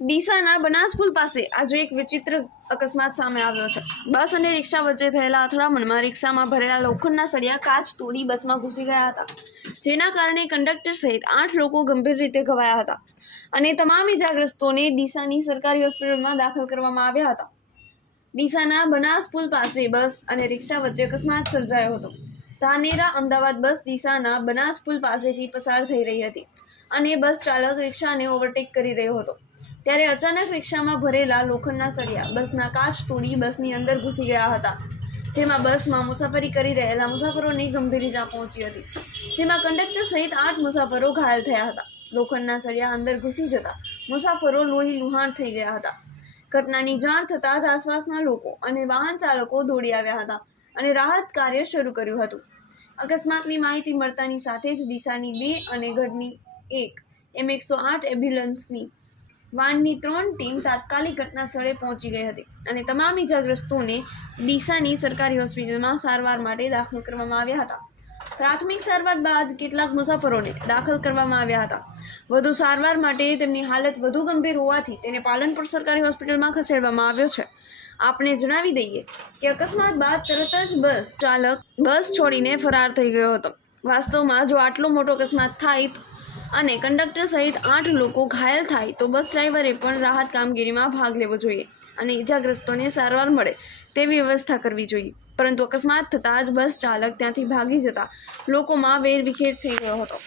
ડીસાના બનાસપુલ પાસે આજે એક વિચિત્ર અકસ્માત સામે આવ્યો છે. બસ અને રિક્ષા વચ્ચે થયેલા અથડામણમાં રિક્ષામાં ભરેલા લોખંડના સળિયા કાચ તોડી બસમાં ઘૂસી ગયા હતા, જેના કારણે કંડક્ટર સહિત આઠ લોકો ગંભીર રીતે ઘવાયા હતા અને તમામ ઇજાગ્રસ્તોને ડીસાની સરકારી હોસ્પિટલમાં દાખલ કરવામાં આવ્યા હતા. ડીસાના બનાસ પુલ પાસે બસ અને રિક્ષા વચ્ચે અકસ્માત સર્જાયો હતો. ધાનેરા અમદાવાદ બસ ડીસાના બનાસ પુલ પાસેથી પસાર થઈ રહી હતી. અને બસ ચાલક રિક્ષાને ઓવરટેક કરી રહ્યો હતો. ત્યારે અચાનક રિક્ષામાં ભરેલા લોખંડના સળિયા બસના કાચ તોડી બસની અંદર ઘૂસી ગયા હતા. જેમાં બસમાં મુસાફરી કરી રહેલા મુસાફરોને ગંભીર ઇજા પહોંચી હતી. જેમાં કંડક્ટર સહિત આઠ મુસાફરો ઘાયલ થયા હતા. લોખંડના સળિયા અંદર ઘૂસી જતા મુસાફરો લોહી લુહાણ થઈ ગયા હતા. ઘટનાની જાણ થતાં જ આસપાસના લોકો અને વાહન ચાલકો દોડી આવ્યા હતા અને રાહત કાર્ય શરૂ કર્યું હતું. અકસ્માતની માહિતી મળતાની સાથે જ ડીસાની બે અને ગઢની એક એમ એકસો આઠ એમ્બ્યુલન્સની વાનની ત્રણ ટીમ તાત્કાલિક ઘટના સ્થળે પહોંચી ગઈ હતી અને તમામ ઇજાગ્રસ્તોને ડીસાની સરકારી હોસ્પિટલમાં સારવાર માટે દાખલ કરવામાં આવ્યા હતા. પ્રાથમિક સારવાર બાદ કેટલાક મુસાફરોને દાખલ કરવામાં આવ્યા હતા. વધુ સારવાર માટે તેમની હાલત વધુ ગંભીર હોવાથી તેને પાલનપુર સરકારી હોસ્પિટલમાં ખસેડવામાં આવ્યો છે. આપણે જણાવી દઈએ કે અકસ્માત બાદ તરત જ બસ ચાલક બસ છોડીને ફરાર થઈ ગયો હતો. વાસ્તવમાં જો આટલો મોટો અકસ્માત થાય અને કંડક્ટર સહિત આઠ લોકો ઘાયલ થાય તો બસ ડ્રાઈવરે પણ રાહત કામગીરીમાં ભાગ લેવો જોઈએ અને ઇજાગ્રસ્તોને સારવાર મળે તેવી વ્યવસ્થા કરવી જોઈએ. પરંતુ અકસ્માત થતાં જ બસ ચાલક ત્યાંથી ભાગી જતા લોકોમાં વેરવિખેર થઈ ગયો હતો.